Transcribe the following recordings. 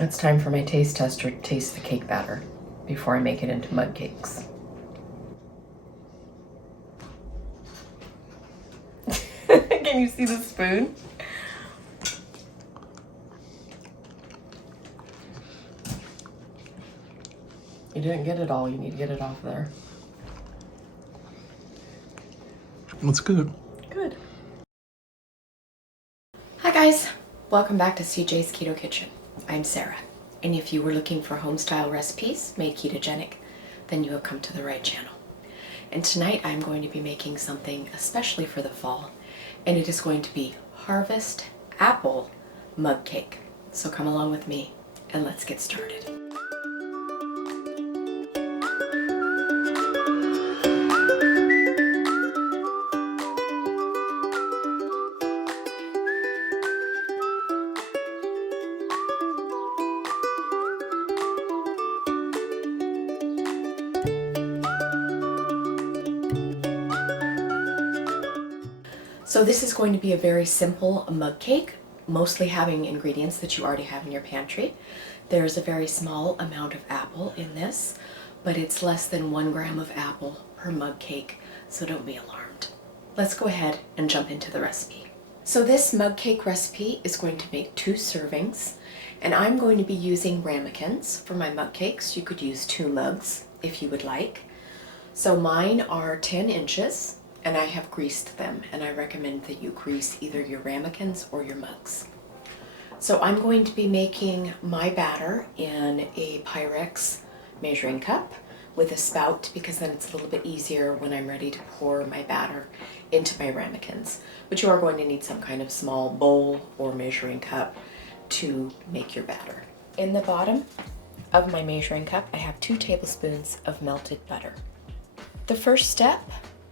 It's time for my taste tester to taste the cake batter before I make it into mud cakes. Can you see the spoon? You didn't get it all. You need to get it off there. That's good. Good. Hi guys, welcome back to CJ's Keto Kitchen. I'm Sarah, and if you were looking for home-style recipes made ketogenic, then you have come to the right channel. And tonight I'm going to be making something especially for the fall, and it is going to be harvest apple mug cake. So come along with me and let's get started. So this is going to be a very simple mug cake, mostly having ingredients that you already have in your pantry. There's a very small amount of apple in this, but it's less than 1 gram of apple per mug cake, so don't be alarmed. Let's go ahead and jump into the recipe. So this mug cake recipe is going to make 2 servings, and I'm going to be using ramekins for my mug cakes. You could use 2 mugs if you would like. So mine are 10 inches. And I have greased them, and I recommend that you grease either your ramekins or your mugs. So I'm going to be making my batter in a Pyrex measuring cup with a spout, because then it's a little bit easier when I'm ready to pour my batter into my ramekins. But you are going to need some kind of small bowl or measuring cup to make your batter. In the bottom of my measuring cup, I have 2 tablespoons of melted butter. The first step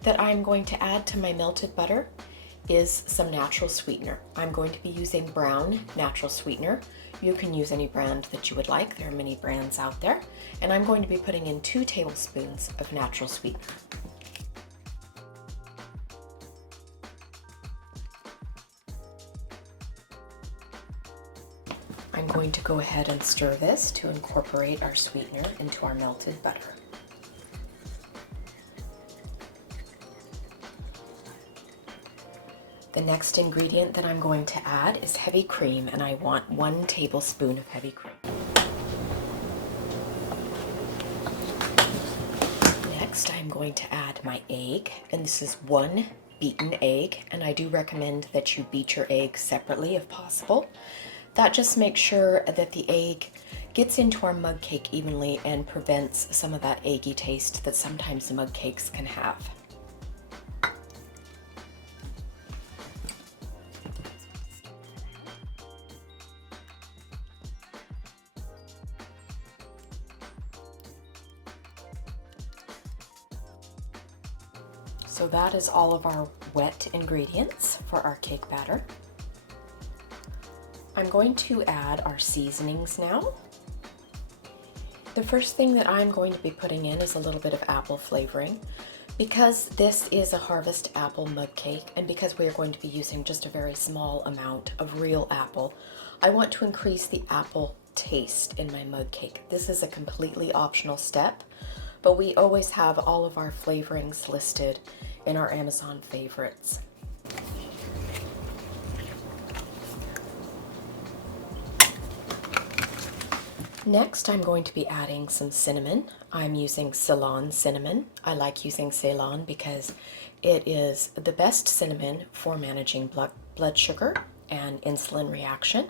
that I'm going to add to my melted butter is some natural sweetener. I'm going to be using brown natural sweetener. You can use any brand that you would like. There are many brands out there. And I'm going to be putting in 2 tablespoons of natural sweetener. I'm going to go ahead and stir this to incorporate our sweetener into our melted butter. The next ingredient that I'm going to add is heavy cream, and I want 1 tablespoon of heavy cream. Next, I'm going to add my egg, and this is 1 beaten egg, and I do recommend that you beat your egg separately if possible. That just makes sure that the egg gets into our mug cake evenly and prevents some of that eggy taste that sometimes mug cakes can have. So that is all of our wet ingredients for our cake batter. I'm going to add our seasonings now. The first thing that I'm going to be putting in is a little bit of apple flavoring. Because this is a harvest apple mug cake, and because we are going to be using just a very small amount of real apple, I want to increase the apple taste in my mug cake. This is a completely optional step, but we always have all of our flavorings listed in our Amazon favorites. Next, I'm going to be adding some cinnamon. I'm using Ceylon cinnamon. I like using Ceylon because it is the best cinnamon for managing blood sugar and insulin reaction.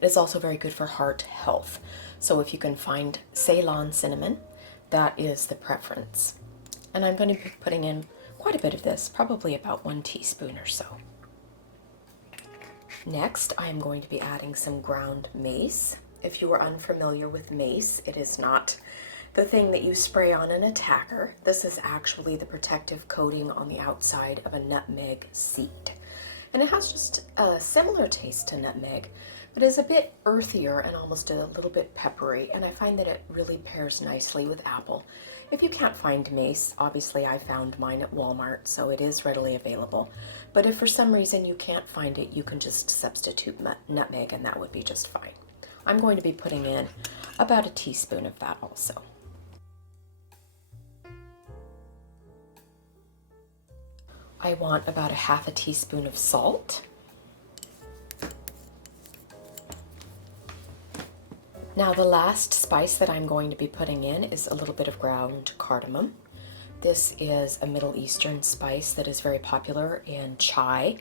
It is also very good for heart health. So if you can find Ceylon cinnamon, that is the preference. And I'm going to be putting in quite a bit of this, probably about 1 teaspoon or so. Next, I'm going to be adding some ground mace. If you are unfamiliar with mace, it is not the thing that you spray on an attacker. This is actually the protective coating on the outside of a nutmeg seed. And it has just a similar taste to nutmeg, but is a bit earthier and almost a little bit peppery, and I find that it really pairs nicely with apple. If you can't find mace, obviously I found mine at Walmart, so it is readily available. But if for some reason you can't find it, you can just substitute nutmeg, and that would be just fine. I'm going to be putting in about a teaspoon of that also. I want about a half a teaspoon of salt. Now the last spice that I'm going to be putting in is a little bit of ground cardamom. This is a Middle Eastern spice that is very popular in chai,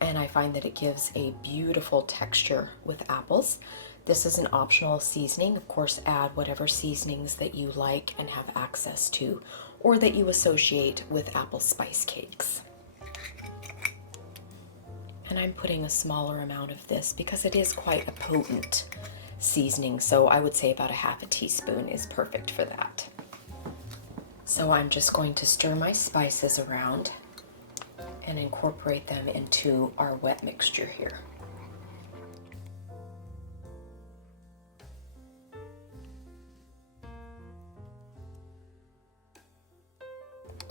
and I find that it gives a beautiful texture with apples. This is an optional seasoning. Of course, add whatever seasonings that you like and have access to, or that you associate with apple spice cakes. And I'm putting a smaller amount of this because it is quite a potent seasoning, so I would say about a half a teaspoon is perfect for that. So I'm just going to stir my spices around and incorporate them into our wet mixture here.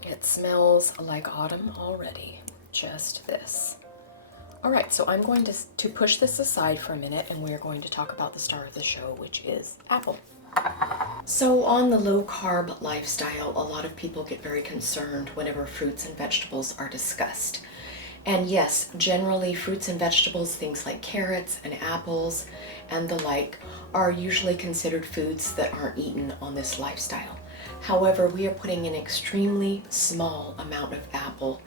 It smells like autumn already, just this. All right, so I'm going to push this aside for a minute, and we're going to talk about the star of the show, which is apple. So on the low carb lifestyle, a lot of people get very concerned whenever fruits and vegetables are discussed. And yes, generally fruits and vegetables, things like carrots and apples and the like, are usually considered foods that aren't eaten on this lifestyle. However, we are putting an extremely small amount of apple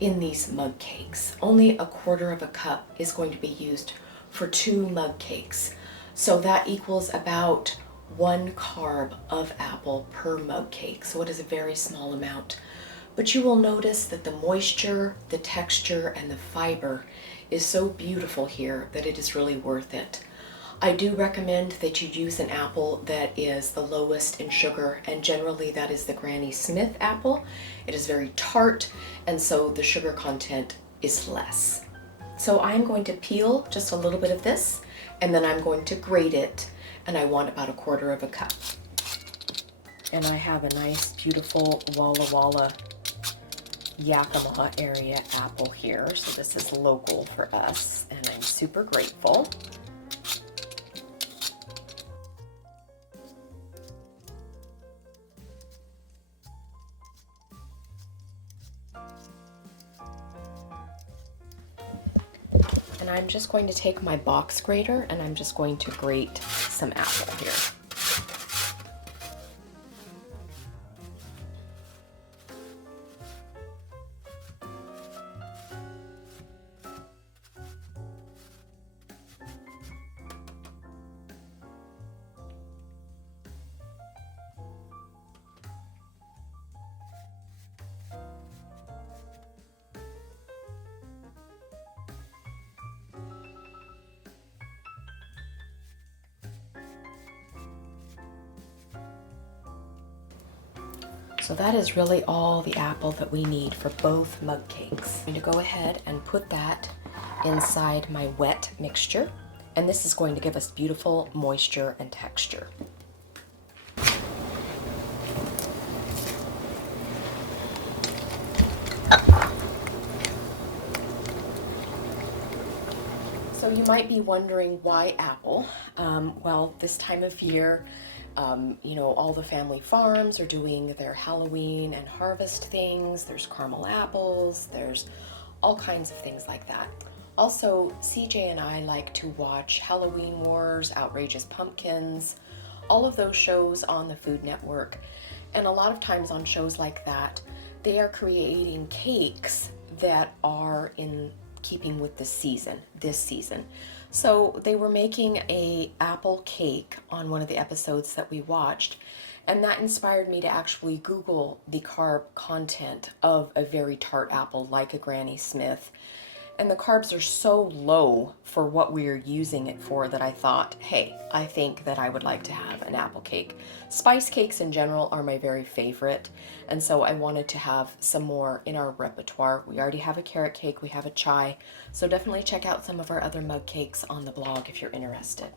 in these mug cakes. Only a quarter of a cup is going to be used for 2 mug cakes. So that equals about 1 carb of apple per mug cake. So it is a very small amount. But you will notice that the moisture, the texture, and the fiber is so beautiful here that it is really worth it. I do recommend that you use an apple that is the lowest in sugar, and generally that is the Granny Smith apple. It is very tart, and so the sugar content is less. So I'm going to peel just a little bit of this, and then I'm going to grate it, and I want about a quarter of a cup. And I have a nice, beautiful Walla Walla Yakima area apple here, so this is local for us, and I'm super grateful. And I'm just going to take my box grater and I'm just going to grate some apple here. So that is really all the apple that we need for both mug cakes. I'm going to go ahead and put that inside my wet mixture, and this is going to give us beautiful moisture and texture. So you might be wondering why apple? Well, this time of year, you know, all the family farms are doing their Halloween and harvest things. There's caramel apples, there's all kinds of things like that. Also, CJ and I like to watch Halloween Wars, Outrageous Pumpkins, all of those shows on the Food Network. And a lot of times on shows like that, they are creating cakes that are in keeping with the season, this season. So they were making a apple cake on one of the episodes that we watched, and that inspired me to actually Google the carb content of a very tart apple like a Granny Smith. And the carbs are so low for what we're using it for that I thought, hey, I think that I would like to have an apple cake. Spice cakes in general are my very favorite, and so I wanted to have some more in our repertoire. We already have a carrot cake, we have a chai, so definitely check out some of our other mug cakes on the blog if you're interested.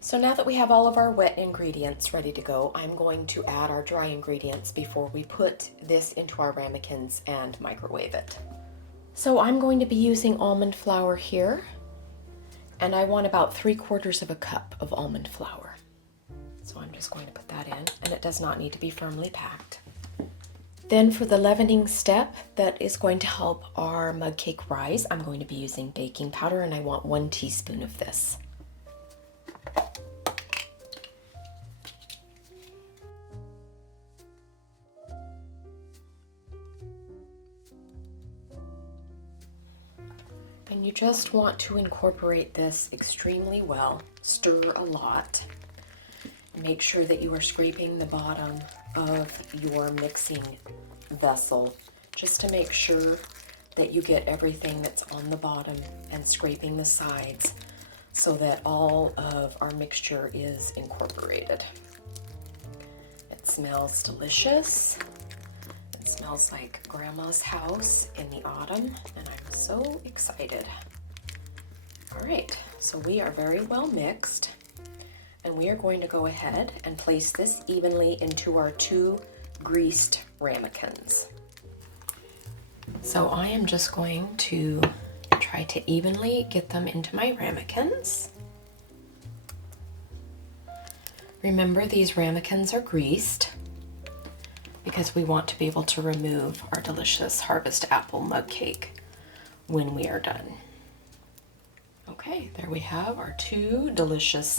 So now that we have all of our wet ingredients ready to go, I'm going to add our dry ingredients before we put this into our ramekins and microwave it. So I'm going to be using almond flour here, And I want about 3/4 of a cup of almond flour. So I'm just going to put that in, and it does not need to be firmly packed. Then for the leavening step that is going to help our mug cake rise, I'm going to be using baking powder, and I want 1 teaspoon of this. And you just want to incorporate this extremely well. Stir a lot. Make sure that you are scraping the bottom of your mixing vessel just to make sure that you get everything that's on the bottom, and scraping the sides so that all of our mixture is incorporated. It smells delicious. It smells like Grandma's house in the autumn, and I'm so excited. All right, so we are very well mixed, and we are going to go ahead and place this evenly into our 2 greased ramekins. So I am just going to try to evenly get them into my ramekins. Remember, these ramekins are greased because we want to be able to remove our delicious harvest apple mug cake when we are done. Okay, there we have our 2 delicious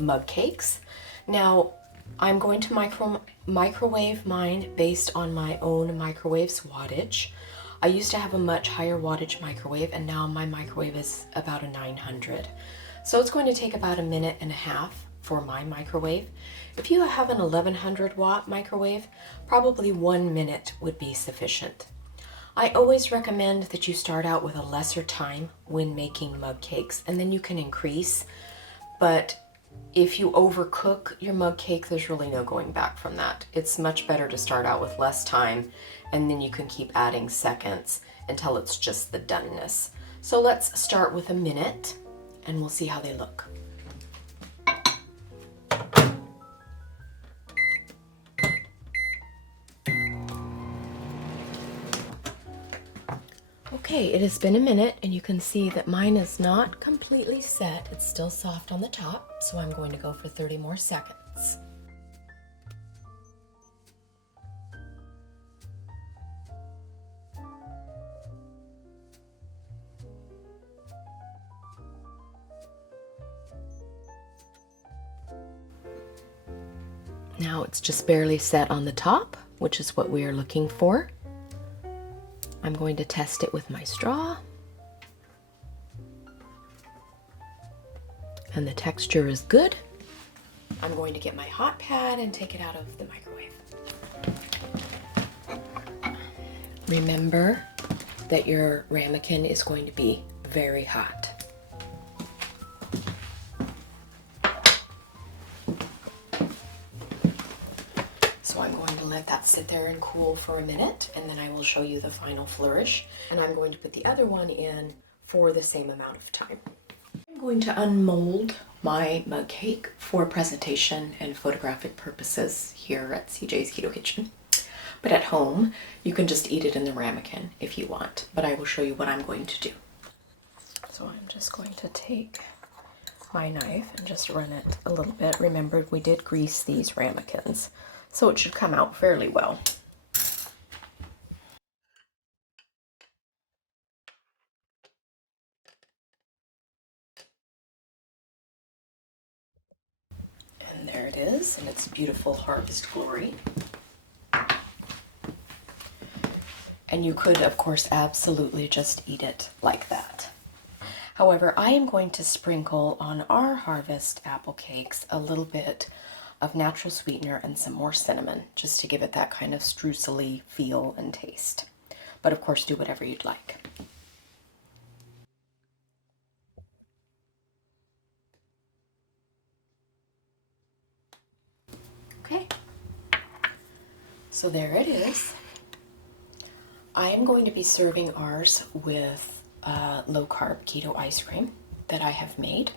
mug cakes. Now, I'm going to microwave mine based on my own microwave's wattage. I used to have a much higher wattage microwave, and now my microwave is about a 900. So it's going to take about 1.5 minutes for my microwave. If you have an 1100 watt microwave, probably 1 minute would be sufficient. I always recommend that you start out with a lesser time when making mug cakes, and then you can increase. But if you overcook your mug cake, there's really no going back from that. It's much better to start out with less time, and then you can keep adding seconds until it's just the doneness. So let's start with 1 minute, and we'll see how they look. Okay, it has been 1 minute, and you can see that mine is not completely set. It's still soft on the top, so I'm going to go for 30 more seconds. Now it's just barely set on the top, which is what we are looking for. I'm going to test it with my straw. And the texture is good. I'm going to get my hot pad and take it out of the microwave. Remember that your ramekin is going to be very hot. So I'm going to let that sit there and cool for 1 minute, and then I will show you the final flourish. And I'm going to put the other one in for the same amount of time. I'm going to unmold my mug cake for presentation and photographic purposes here at CJ's Keto Kitchen. But at home, you can just eat it in the ramekin if you want, but I will show you what I'm going to do. So I'm just going to take my knife and just run it a little bit. Remember, we did grease these ramekins, so it should come out fairly well. And there it is, and it's beautiful harvest glory. And you could, of course, absolutely just eat it like that. However, I am going to sprinkle on our harvest apple cakes a little bit of natural sweetener and some more cinnamon, just to give it that kind of streusely feel and taste. But of course, do whatever you'd like. Okay, so there it is. I am going to be serving ours with low-carb keto ice cream that I have made.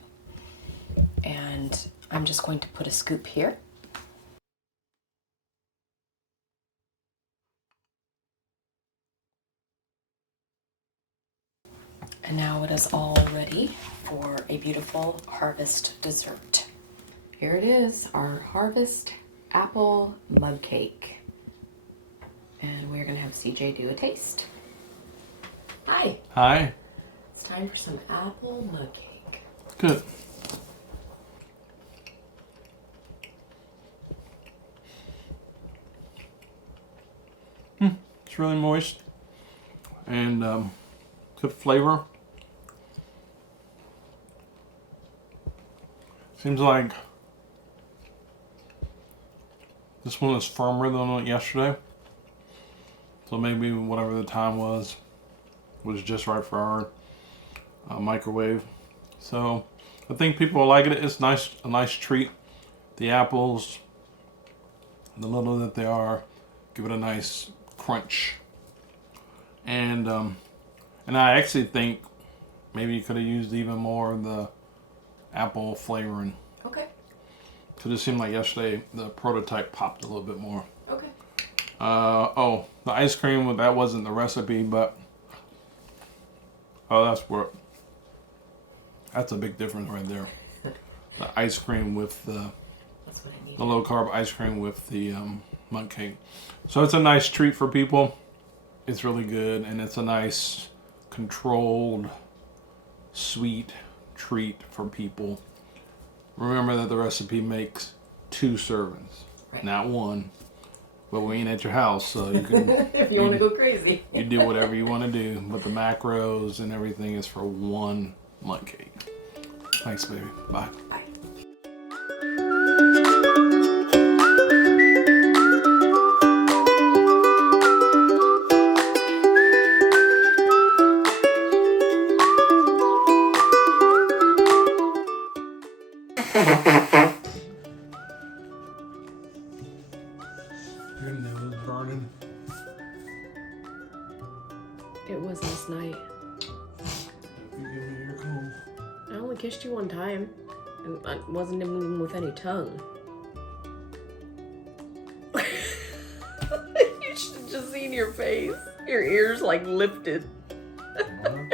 And I'm just going to put a scoop here. And now it is all ready for a beautiful harvest dessert. Here it is, our harvest apple mug cake. And we're gonna have CJ do a taste. Hi. Hi. It's time for some apple mug cake. Good. It's really moist and good flavor. Seems like this one is firmer than yesterday. So maybe whatever the time was just right for our microwave. So I think people will like it. It's nice, a nice treat. The apples, the little that they are, give it a nice crunch. And I actually think maybe you could have used even more of the apple flavoring. Okay. Because it seemed like yesterday the prototype popped a little bit more. Okay. Oh, the ice cream, that wasn't the recipe, but oh, that's a big difference right there. The ice cream with the low carb ice cream with the mug cake. So it's a nice treat for people. It's really good, and it's a nice controlled sweet treat for people. Remember that the recipe makes 2 servings, right, not 1. But we ain't at your house, so you can if you want to go crazy. You do whatever you want to do, but the macros and everything is for 1 mug cake. Thanks, baby. Bye. Bye. Your nose burning. It was last night. You give me your comb. I only kissed you one time. And I wasn't even with any tongue. You should have just seen your face. Your ears like lifted. What?